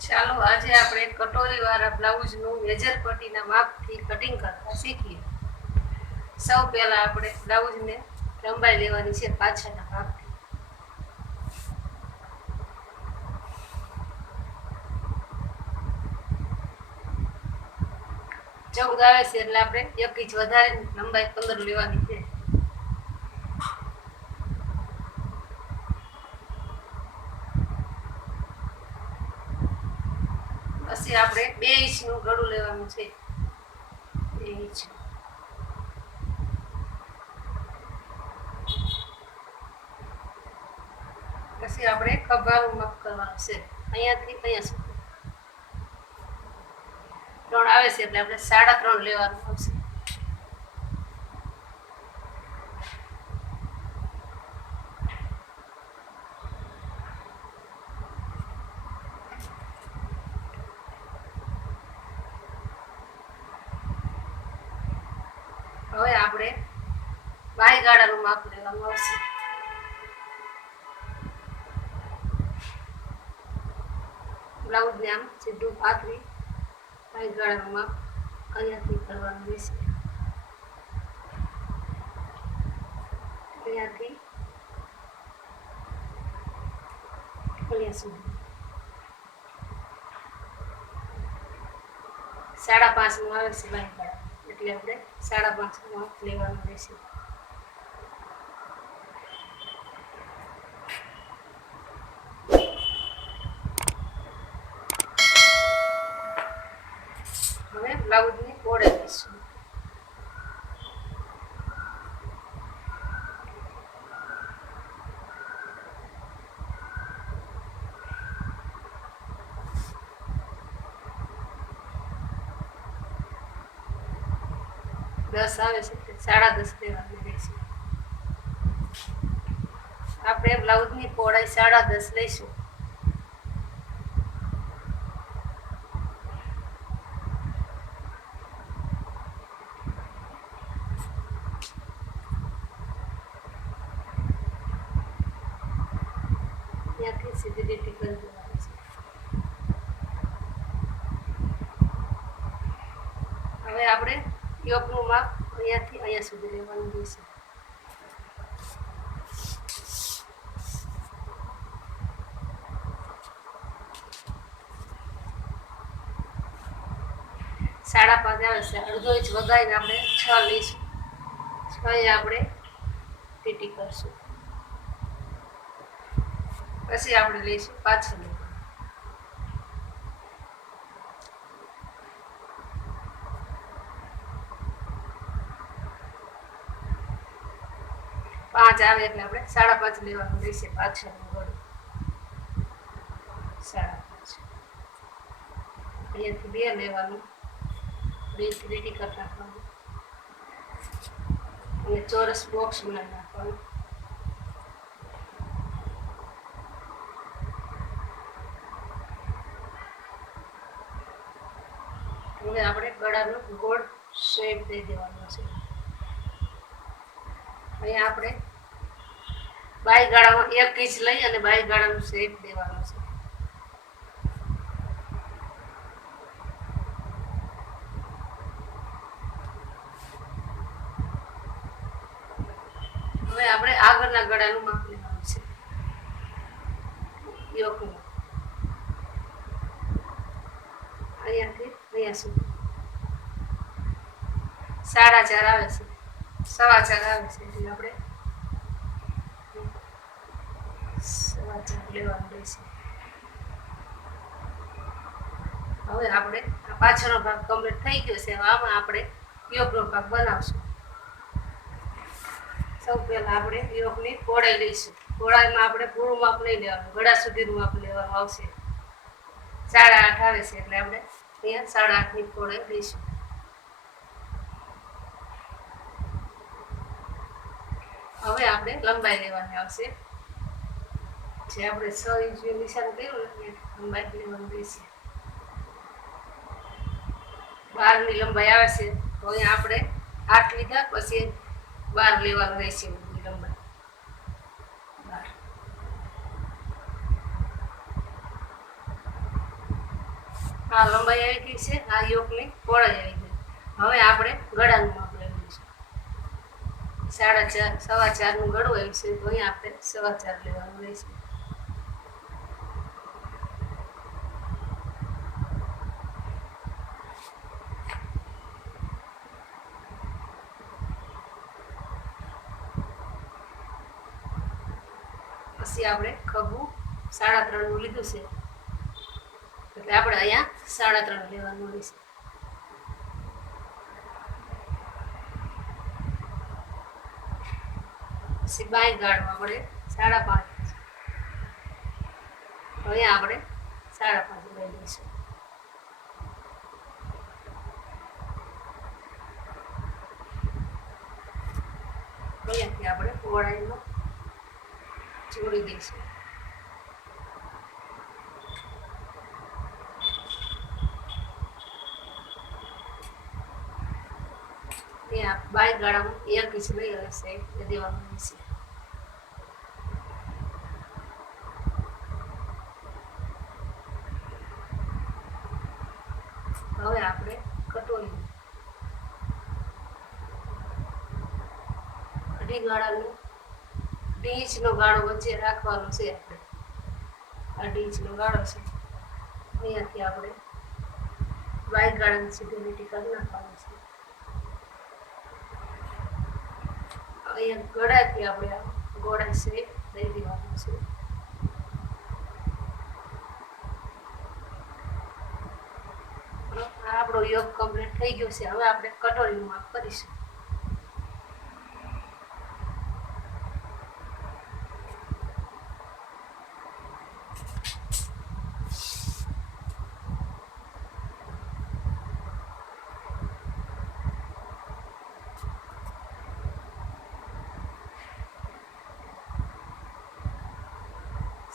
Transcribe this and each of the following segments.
ચાલો આજે આપણે કટોરી વાળા બ્લાઉઝનું મેજર પટ્ટીના માપથી કટિંગ કરતા શીખીએ. સૌ પહેલા આપણે બ્લાઉઝને લંબાઈ લેવાની છે પાછળના ભાગથી. 14 આવે છે એટલે આપણે 1 ઇંચ વધારે લંબાઈ 15 લેવાની છે. પછી આપણે 2 ઇંચનું ગળું લેવાનું છે. 2 ઇંચ. પછી આપણે ખભાનું માપ કરવાનું છે અહીંયાથી અહીંયા સુધી 3 આવે છે એટલે આપણે 3.5 લેવાનું આવશે. હવે આપણે બાય ગાળાનું માપ લેવાનું આવશે. બ્લાઉઝને આમ સીધું પાથરી બાય ગાળાનું માપ અહીંયાથી કરવાનું રહેશે. અહીંયાથી અહીંયા સુધી 5.5 નું આવે છે બાય ગાળા એટલે આપણે 5.5 નું માપ લેવાનું રહેશે. હવે બ્લાઉઝની પહોળાઈ લઈશું. દસ આવે છે એટલે 10.5 લેવાની રહેશે. આપણે બ્લાઉઝની પહોળાઈ 10.5 લઈશું. ત્યાંથી સીધી લીટી કરી દેવાની છે. હવે આપણે યોગનું માપ અહીંયાથી અહીંયા સુધી લેવાનું રહેશે. સાડા 5 આવે છે, અડધો ઇંચ વગાડીને આપણે 6 લઈશું. 6 આપણે લીટી કરશું. પછી આપણે લઈશું પાછળ. 5 આવે એટલે આપણે 5.5 લેવાનું રહેશે. પાછળનું ગળું 5.5. અહીંયાથી 2 લેવાનું, 2 લીટી કરી નાખવાનું અને ચોરસ બોક્સ બનાવી નાખવાનું. હવે આપણે ગળાનો ગોળ શેપ દઈ દેવાનો છે. અહીંયા આપણે બાય ગાળામાં 1 ઇંચ લઈ અને બાય ગાળાનો શેપ દેવાનો છે. હવે આપણે આગળના ગળાનું માપ લેવાનું છે. યોકનું અહીંયાથી અહીંયા સુધી 4.5 આવે છે, 4.25 આવે છે એટલે આપણે 4.25 લેવાનું રહેશે. હવે આપણે આ પાછળનો ભાગ કમ્પ્લીટ થઈ ગયો છે. આમાં આપણે યોગનો ભાગ બનાવશું. સૌ પહેલા આપણે યોગની પહોળાઈ લઈશું. પહોળાઈમાં આપણે પૂરું માપ નહીં લેવાનું, ગળા સુધીનું માપ લેવાનું આવશે. 8.5 આવે છે એટલે આપણે અહીંયા 8.5 ની પહોળાઈ લઈશું. હવે આપણે લંબાઈ લેવાની આવશે. જે આપણે 6 ઇંચનું નિશાન કર્યું ને લંબાઈ લેવાની રહેશે. 12 ની લંબાઈ આવે છે તો અહીંયા આપણે 8 લીધા, પછી 12 લેવાનું રહેશે. લંબાઈ 12. આ લંબાઈ આવી ગઈ છે, આ યોકની પહોળાઈ આવી ગઈ. હવે આપણે ગળાનું માપ લઈ લઈશું. 4.5 4.5 નું ગળું આવ્યું છે, તો અહીંયા આપણે 4.25 લેવાનું રહેશે. પછી આપણે ખભું 3.5 નું લીધું છે, એટલે આપણે અહીંયા 3.5 લેવાનું રહેશે. પછી બાય ગાળવા આપણે 5.5, અહીંયા આપણે 5.5 લઈ લઈશું. અહીંયાથી આપણે પહોળાઈમાં જોડી દઈશું. ત્યાં બાય ગાળામાં 1 ઇંચ લઈ હશે એ દેવાનું રહેશે. હવે આપણે કટોરી 2.5 ગાળાનું 2 ઇંચનો ગાળો વચ્ચે રાખવાનો છે. આપણે 2.5 ઇંચનો ગાળો છે, અહીંયાથી આપણે બાય ગાળાની સીધી લીટી કરી નાખવાની છે. અહીંયા ગળાથી આપણે ગોળા શેપ દઈ દેવાનું છે. આપણો યોગ કમ્પ્લીટ થઈ ગયો છે. હવે આપણે કટોરીનું માપ કરીશું.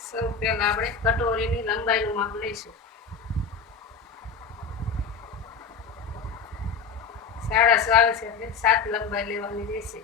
સૌ પહેલા આપણે કટોરીની લંબાઈનું માપ લઈશું. 6.5 આવે છે, એટલે 7 લંબાઈ લેવાની રહેશે.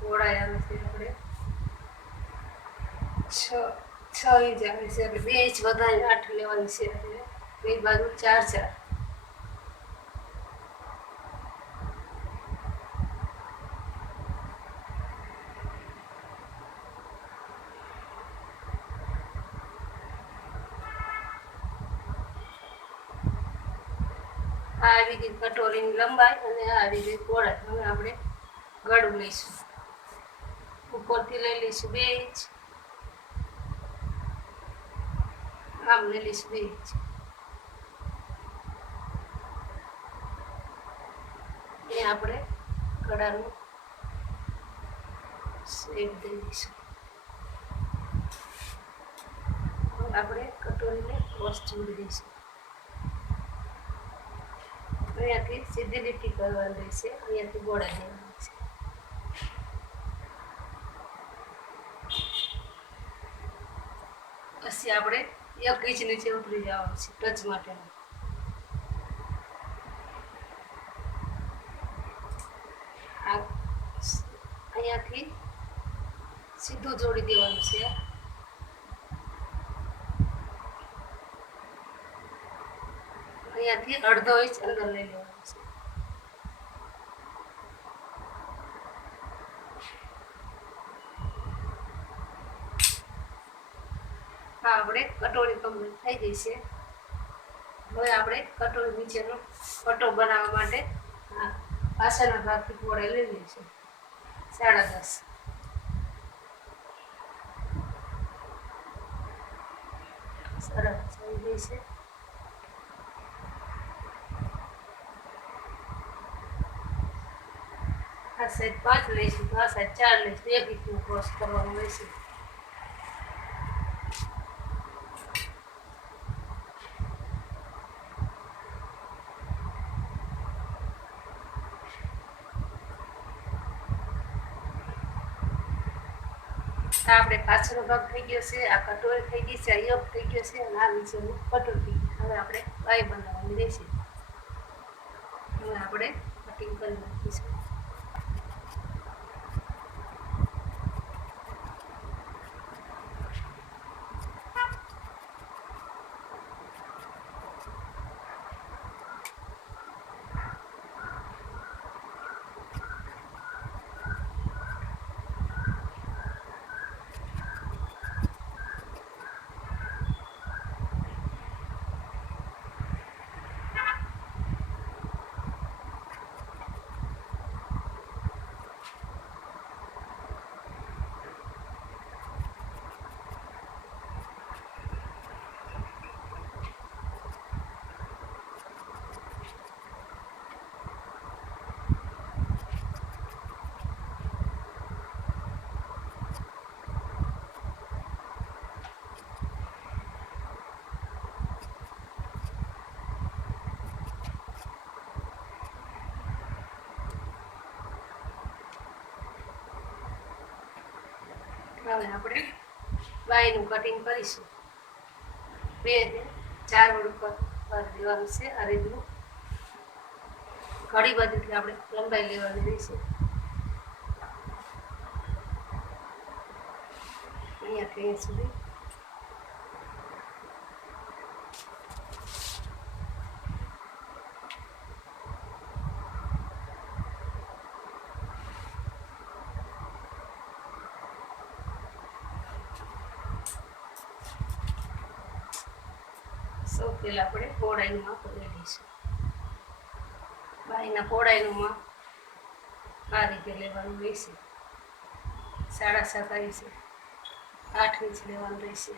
પહોળાઈ આવે છે આપણે 6 ઇંચ આવે છે, એટલે 2 ઇંચ વધારે 8 લેવાની છે. એટલે બે બાજુ 4-4. આ આવી ગઈ કટોરીની લંબાઈ અને આ આવી ગઈ પહોળાઈ. હવે આપણે ગળું લઈશું. ઉપરથી લઈ લઈશું 2 ઇંચ, આમ લઈ લઈશું 2 ઇંચ. એ આપણે ગળાનું શેપ દઈ દઈશું. આપણે કટોરીને ક્રોસ જોડી દઈશું. અહીંયાથી સીધી લીટી કરવાની રહેશે, અહીંયાથી ગોળા દેવાનું છે. પછી આપણે 1 ઇંચ નીચે ઉતરી જવાનું છે ટચ માટેનું. અહીંયાથી સીધું જોડી દેવાનું છે. અહીંયાથી 1/2 ઇંચ અંદર લઈ લેવાનું છે. હા, આપણે કટોરી કમ્પ્લીટ થઈ ગઈ છે. હવે આપણે કટોરી નીચેનો પટ્ટો બનાવવા માટે પાછળના ભાગથી પહોળાઈ લઈ લઈશું 10.5. સરસ થઈ ગઈ છે. આ સાઈડ 5 લઈશું, તો આ સાઈડ 4 લઈશું. 1 ઇંચનું ક્રોસ કરવાનું રહેશે. આ આપણે પાછળનો ભાગ થઈ ગયો છે, આ કટોરી થઈ ગઈ છે, આ યોગ થઈ ગયો છે અને આ નીચેનું કટોર થઈ ગયું. હવે આપણે વાઈ બનાવવાની રહેશે. હવે આપણે કટિંગ કરી નાખીશું. હવે આપણે વાઈનું કટિંગ કરીશું. 2 થી 4 વડ ઉપર દેવાનું છે. આ રીતનું ઘડી બાજુથી આપણે લંબાઈ લેવાની રહેશે. અહીંયાથી અહીંયા સુધી સૌ પહેલાં આપણે પહોળાઈનું માપ લઈ લઈશું. બાઈના પહોળાઈનું માપ આ રીતે લેવાનું રહેશે. 7.5 છે, 8 ઇંચ લેવાનું રહેશે.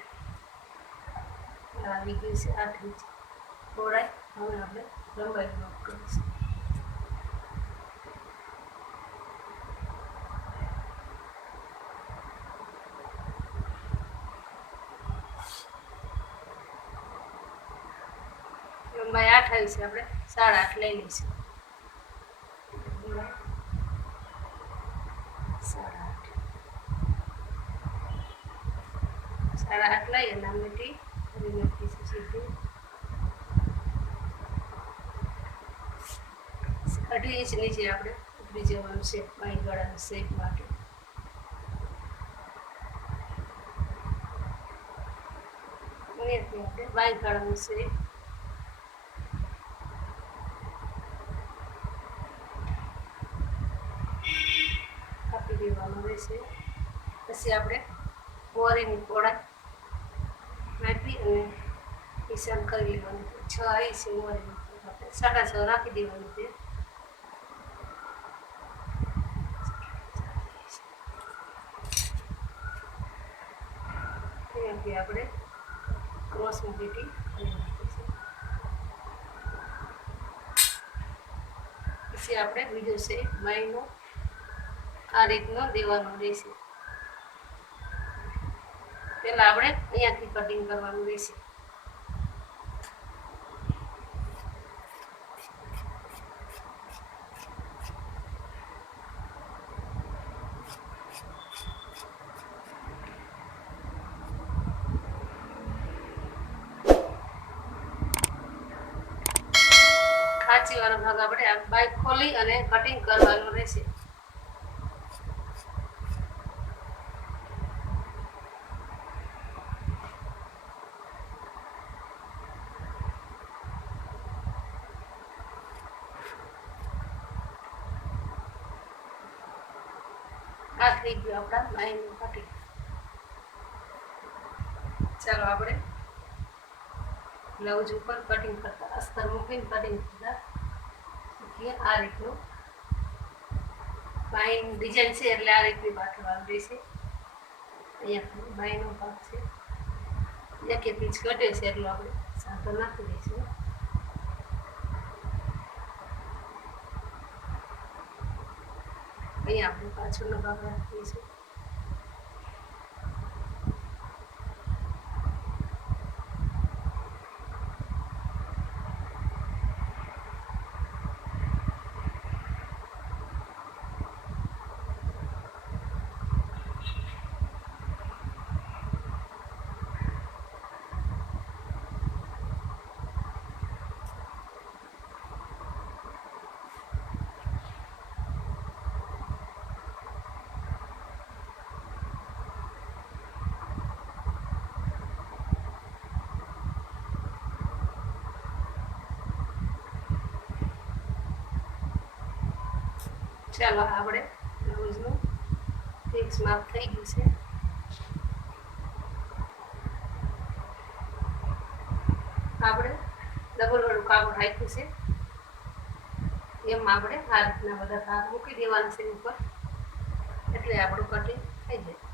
આવી ગયું છે 8 ઇંચ પહોળાઈ. હવે આપણે લંબાઈનું માપ કરીશું. લંબાઈ 8 આવી છે, આપણે 8.5 લઈ લઈશું. 8.5 લઈ અને આમેથી કરી નાખીશું સીધી. 2.5 ઇંચ નીચે આપણે ઉતરી જવાનું છે બાઈ ગળાનું શેપ માટે. અહીંયાથી આપણે બાઈ ગળાનું શેપ કાપી દેવાનું રહેશે. પછી આપણે મોરીની પહોળાઈ નાખી અને હિસાબ કરી લેવાનું છે. 6 આવી છે મોરીની, આપણે 6.5 રાખી દેવાનું છે. અહીંયાથી આપણે ક્રોસમાં લીટી કરી નાખીશું. પછી આપણે બીજો છે બાઈનો આ રીતનો દેવાનો રહેશે. પહેલાં આપણે અહીંયાથી કટિંગ કરવાનું રહેશે. ખાંચીવાળો ભાગ આપણે આ બાઈ ખોલી અને કટિંગ કરવાનું રહેશે. આ થઈ ગયું આપણા બાઈનું કટિંગ. ચાલો આપણે બ્લાઉઝ ઉપર કટિંગ કરતા અસ્તર મૂકીને કટિંગ કરતા શીખીએ. આ રીતનું બાઈન ડિઝાઇન છે એટલે આ રીતની બાંધવાનું રહેશે. અહીંયા બાઈનો ભાગ છે, 1 ઇંચ ઘટે છે એટલું આપણે સાંધો નાખી દઈશું. અહીંયા આપણે પાછળનો ભાગ રાખીશું. ચાલો આપણે બ્લાઉઝનું ફિક્સ માપ થઈ ગયું છે. આપણે ડબલ વાળું કાપડ રાખ્યું છે, એમાં આપણે આ રીતના બધા ભાગ મૂકી દેવાના છે ઉપર, એટલે આપણું કટિંગ થઈ જાય.